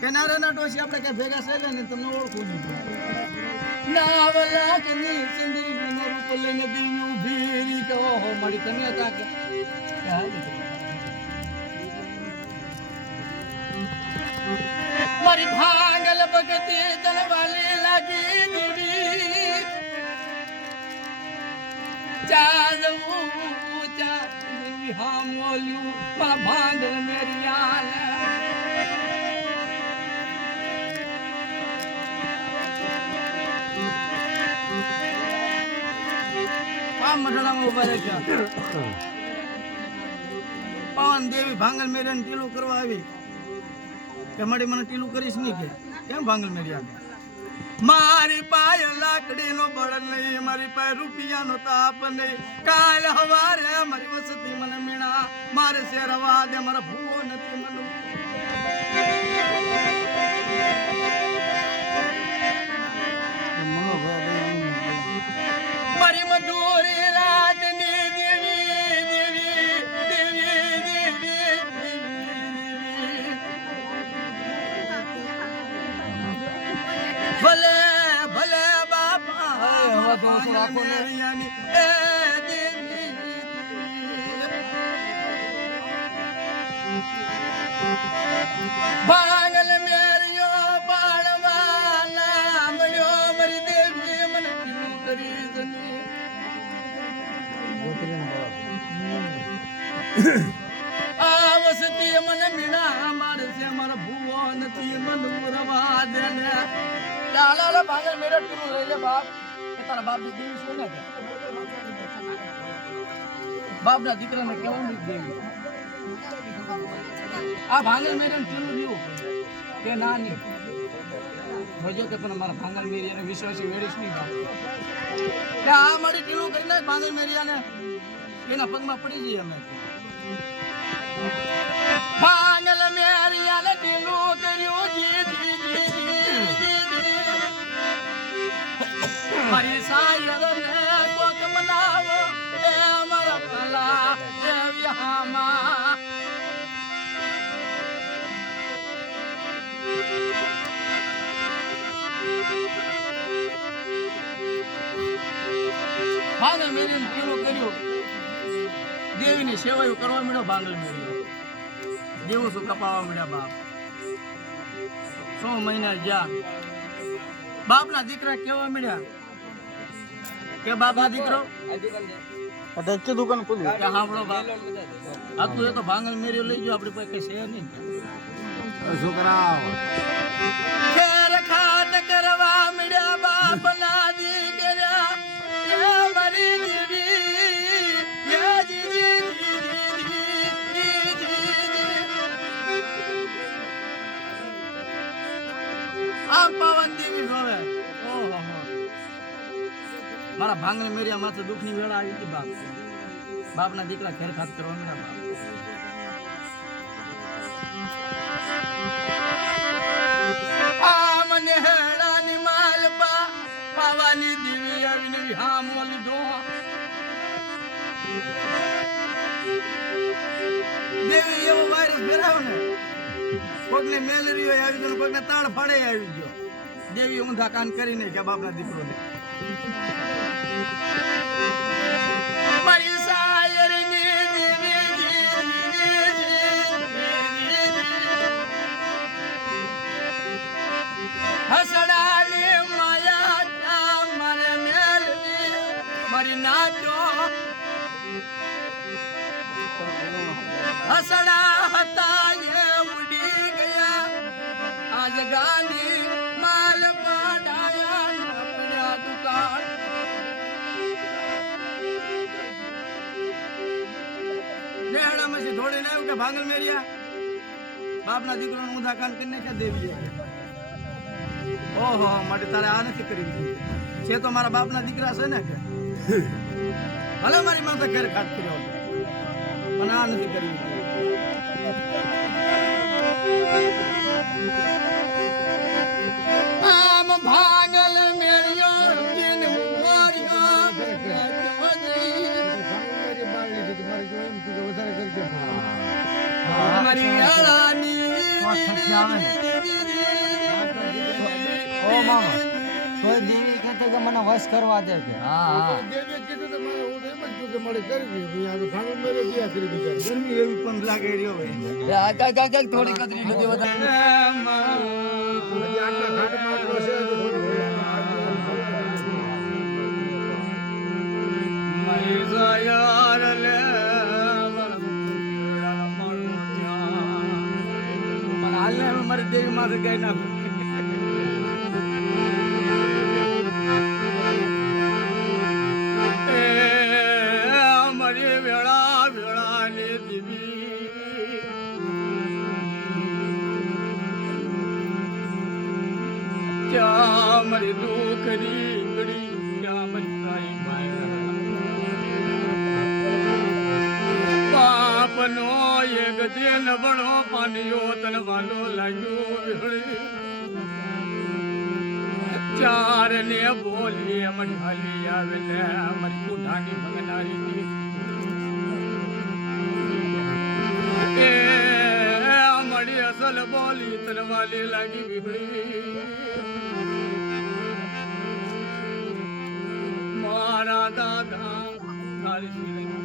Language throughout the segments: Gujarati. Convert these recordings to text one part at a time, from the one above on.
કેનારાના ડોશી આપણે કઈ ભેગા છે ને તમને ઓળખું નહીં નાવલા કની સુંદરી નું રૂપ લઈને દીવી ઊભી રી કે ઓહો મારી તમે હતા કે મારી ભાંગલ ભગતી તલવાલી લાગી દીવી ચાલવું ચા દીવી હા મોલ્યું મારા ભાંગલ મેરી આલ મઢડામાં ઉભા રાખ્યા પવન દેવી ભાંગલ મેરિયાને ટીલું કરવા આવી કે મળી મને ટીલું કરીશ નહીં કે કેમ ભાંગલ મેરિયા મારી પાય લાકડી નો બળ નહીં મારી પાય રૂપિયા નો તાપ નહીં કાલ હવારે મારી વસતી મને મીણા મારે શેરવા દે મારા ભૂવો નથી મને મારી મધુરી રાતની દેવી દેવી દેવી દેવી ભલે ભલે બાપા રાખો ને એ દેવી ભાંગલ મેરિયો બાળવાના મળ્યો મારી દેવી મને પીલું કરી જની આ વસતી મને મીણા મારે છે મારા ભૂવો નથી મન રવા દે ને લાલા ભાંગલ મેરે ટીલું લઈ લે બાપ કે તારા બાપ ની દેવી શું ને બાપ ના દીકરાને કેવું દેવી આ ભાંગલ મેરે ટીલું રહ્યું કે ના નહીં ભજો કે પણ મારા ભાંગલ મેરિયાને વિશ્વાસી વેડીશ નહીં બાપ કે આ મારી ટીલું કરીને ભાંગલ મેરિયાને એના પગમાં પડી જઈએ અમે ભાંગલ મેરિયાને ટીલું કર્યું જી જી જી મારી સાયરને કોક બનાવો એ અમારા ભલા દેવ્યામાં ભાંગલ મેરીને ટીલું કર્યું દેવીની સેવાયું કરવા મળ્યો ભાંગલ મેરી દેવું શું કપાવા મળ્યા બાપ 6 મહિના ગયા બાપના દીકરા કેવા મળ્યા કે બાપના દીકરો અધચ્ચ દુકાન ખોલી કે હાંભળો બાપ આ તું એ તો ભાંગલ મેરી લઈ જો આપણી પાસે કઈ છે નહીં છોકરા ખેર ખાત કરવા મળ્યા બાપના દીકરા એ મારી દેવી એ આ પવન દેવી હવે ઓહો મારા ભાંગલ મેરિયા માથે દુઃખની વેળા આવી હતી બાપ બાપના દીકરા ખેર ખાત કરવા મળ્યા બાપ મને હેડાની માલપા પાવાની દેવી આવીને વિહામ લીધો દેવી એવો વાયરસ ફેરાવો ને કોકને મેલેરિયો આવી ગયો કોકને તાળ ફાડે આવી ગયો દેવી ઊંધા કાન કરીને કે બાપના દીકરોને મારી સાયરની હસડાલી માયા મારે મેલવી મારી નાચો હસડા હતા એ ઉડી ગયા આજ ગાંધી માલ પાડાયા આપણા દુકાન નેહડામાંથી ધોડીને આવ્યું કે ભાંગલ મેરિયા બાપના દીકરાનું ઊંધા કાન કરીને કે દેવીએ ઓહો માટે તારે આ નથી કરી છે તો મારા બાપના દીકરા છે ને કે ભલે મારી માથે ઘેર ખાત કર્યો પણ આ નથી કરી આમ ભાંગલ મેરિયો જીન મોરિયો મારી આલાની મામા તોય દેવી કહેતે કે મને વશ કરવા દે કે હા દેવી કીધું તો મને હું એમ જ કહ્યું કે મારે કરવી ભાઈ આ ભાંગલ મેરે દિયા કરી દીધા ગરમી એવી પણ લાગે રહ્યો ભાઈ આ કાકા થોડી કતરી નથી વધારે આટલા ઘાટમાં આટલો છે તો થોડી મરી જાયાર લે હાલને મારી દેવી માથે ગઈ નાખું મારી વેળા વેળા ને દેવી ક્યાં મારી દુખરી ગળી ક્યાં મારી સાઈ પાપનો એક દિન બણો પાણીઓ તન વાલો લાગ્યો વિહળી ચાર ને બોલી મન હાલી આવે લે મારી કુંઢાની ભગનારી એ મળી અસલ બોલી તન વાલી લાગી વિહળી મારા દાદા તારી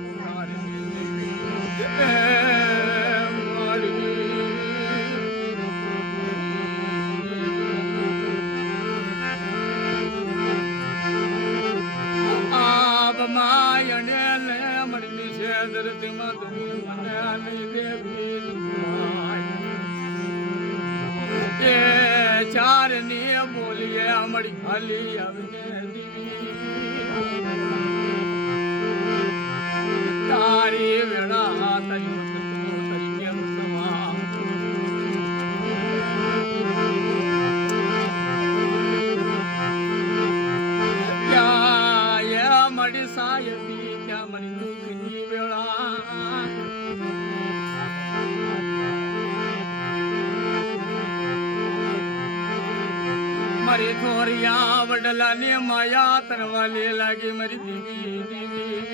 આપ માયને લે મરની છે ધરતી માં મને દેવી એ ચાર ની બોલીએ મળી ખાલી આવને તારી વેળા તારી તરીકે ક્યાં મળી સાયબી ક્યાં મળી દુઃખની વેળા મારી થોરિયા વડલાની માયા તરવાલે લાગી મારી દીવી દીવી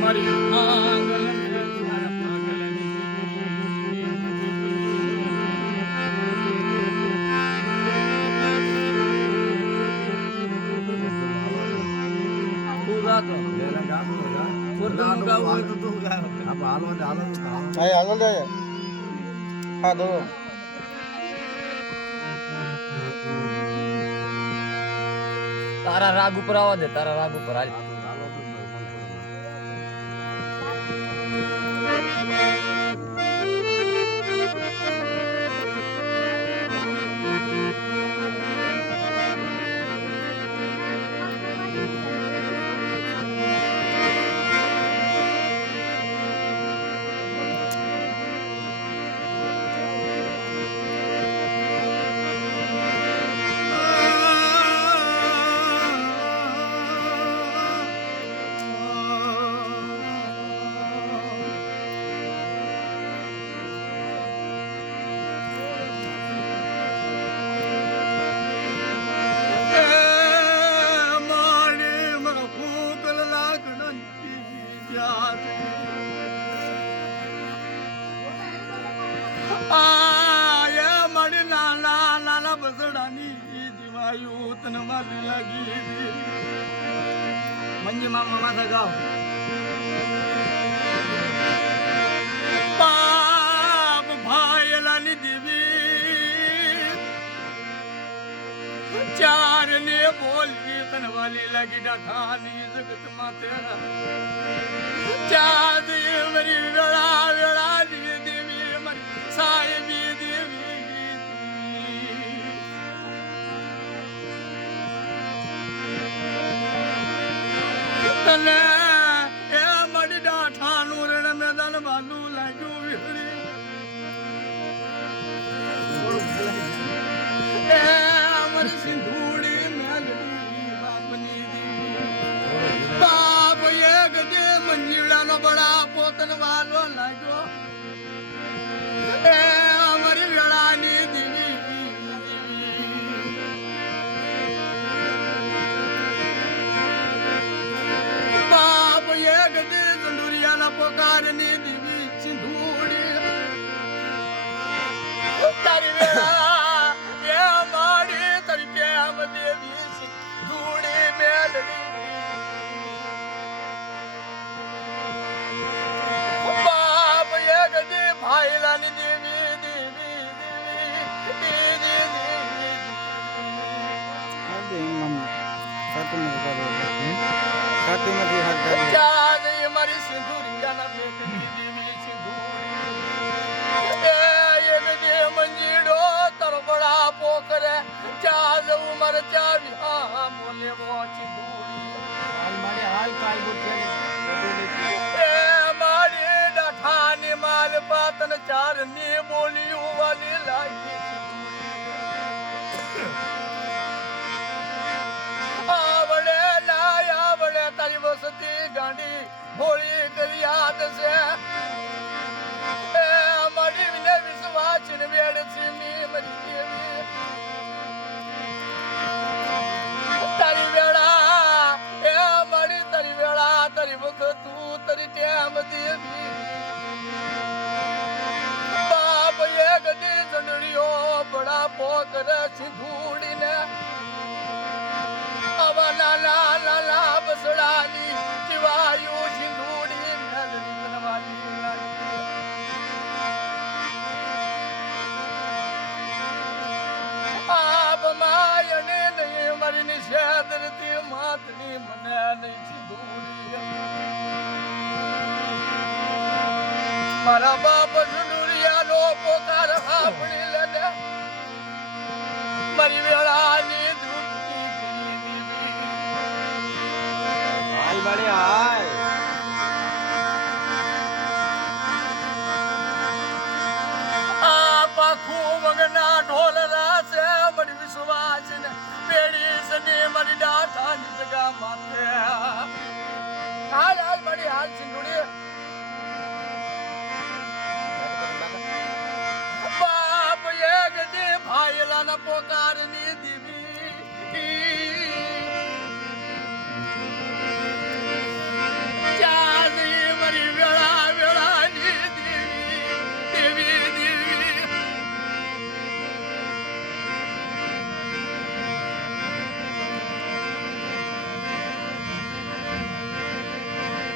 મારી આંગલ તારા રાગ ઉપર આવવા દે તારા રાગ ઉપર હાલ મંજી મામા માથે ગાઓ પાપ ભાઈલાની દેવી ચાર ને બોલી તનવાલી લાગી ડાઠાની જગત માથે ચાદ મરી વેળા વેળા દેવી મરી સાહેબી દેવી તને એ મડી ડાઠાનું રણ મેદાન બાંધું લાગ્યું વિહળી એ અમારી સિંધુડી મેલડી બાપની બાપ એક દે મંજીડાનો બડા પોતન વાલો લાગ્યો એ અમારી વેળાની દેવી બાપ એક દે ચંદુરિયાના પોકારની દેવી સિંધુડી મારે ચાવી હા મોલે મોચી હાલ મારે હાલ કાલ ગોઠિયાની એ મારી ડાઠાની માલ પાતન ચારની બોલિયું વાલી લાગી આવડે ના આવડે તારી વસતી ગાંડી ભોળી કરી યાદ છે એ મારી વિને વિશ્વાસ ને વેડ છે મી મરી દેવી તારી વેળા એ મારી તારી વેળા તારી વખત તું તારી ટેમ દેવી બાપ એ ગડી જંડળીઓ બડા પોકર સિંધુડીને આવા લાલા લાલા બસડાની જીવાયું સિંધુડી મેલડી તનવાલી લાગી આપ માયને નહીં મારી નિષેધરતી માતની મને નહીં સિંધુડી મારા બાપ સુંદુરિયા નો પોકાર આપણી લેને મારી વેળાની હાલ મારે હાલ આ પાખું વગના ઢોલ રાસે મારી વિશ્વાસ ને પેડી સને મારી ડાઠાની જગા માથે હાલ હાલ મારી હાલ સિંધુડી બાપ એક દે ભાઈલાના પોકારની દીવી ચાંદી મારી વેળા વેળાની દેવી દેવી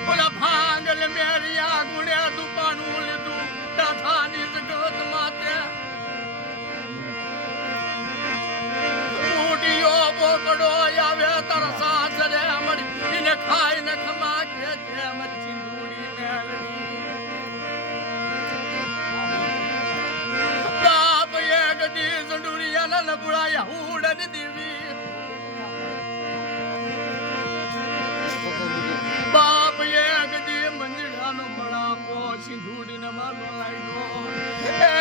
ઓલા ભાંગલ મેરિયા ગુણે દુપાનું લીધું ડાઠાની જગત માતે મોટીયો બોકડો આવે તારા સાસરે મળી એને ખાઈને ખમા કે છે મરી સિંધુડી મેલડી બાપ એ ગડી સંડુરિયા ન ગુળાયા હુડન દેવી બાપ એ ગડી મંદિરાનો બળાપો સિંધુડીને માલો લાગ્યો એ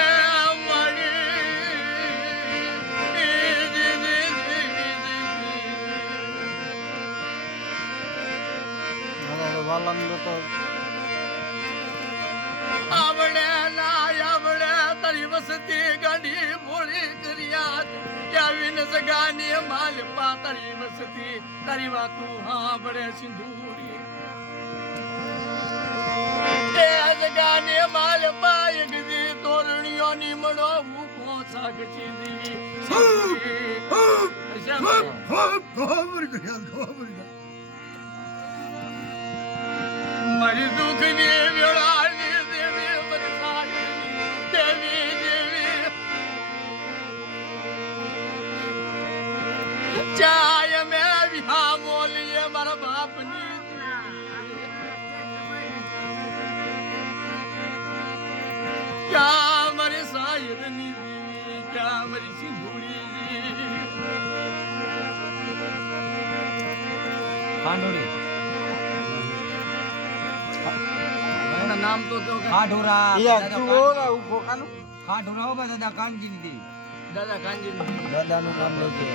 આવડે ના આવડે તારી વસતી ગાડી ભોળી કર્યા આવીને સગાની માલ પા તારી વસતી તારી વાતું સાંભળે સિંધુડી એ સગાની માલ પા એકદી તોરણીઓની મનો ભૂખો સાગ ચીંદી મારી દુઃખની વેળાની દેવી મારી સારીની દેવી દેવી ચાય મેં વિહા મોલીએ મારા બાપની ક્યાં મારી સાયરની દેવી ક્યાં મારી સિંધુડી ખાંડોળી નામ તો કયો ખાંડોરા ખાંડોરા ખાંડોરા હો દાદા કાનજી દી દાદા કાંજી દાદાનું નામ લેજે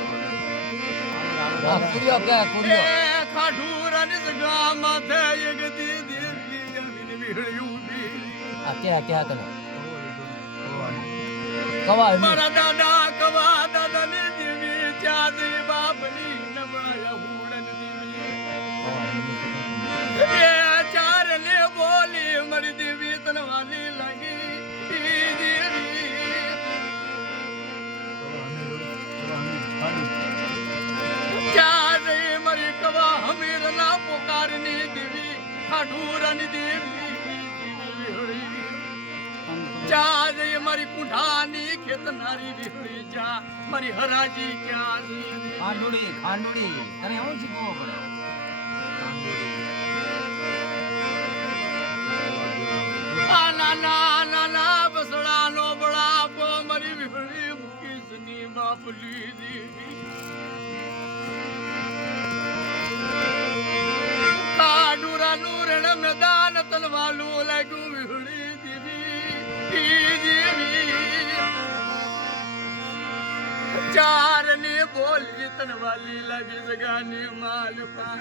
કુરિયો કે કુરિયો એ ખાંડોરા ની જગા માથે એક દી દેવી જમીન વિહળ્યું બી આ કે તને કવા મારા દાદા કવા દાદા ની દેવી ચાંદી બાપની નવાયા હુડન દેવી એ ચાર ને બોલી મારી દેવી તનવાલી લાગી ચાર મારી કવા હમીર ના પોકારની દેવી ખાઢુરાની દેવી ચાર મારી કુંઠાની ખેતનારી વિહળી જા મારી હરાજી ક્યાં ખાંડોળી તને શું શીખવો પડે નાના બસડાનો બળાપો મારી વિહળી મૂકી સની બાપલી દેવી મેદાન તન વાલું લાગ્યું વિહળી દીવી ચાર ને બોલી તન વાલી લાગી જગાની માલ પા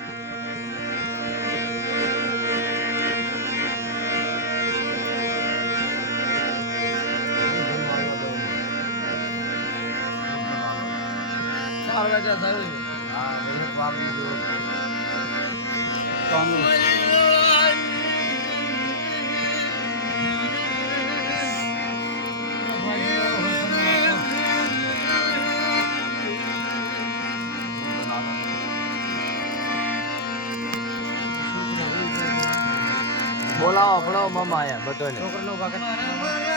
ચાર વાગ્યા થયું હા એક વાપરી દો બોલાવો ભણો મામા આયા બટોલે છોકરાનો ભાગ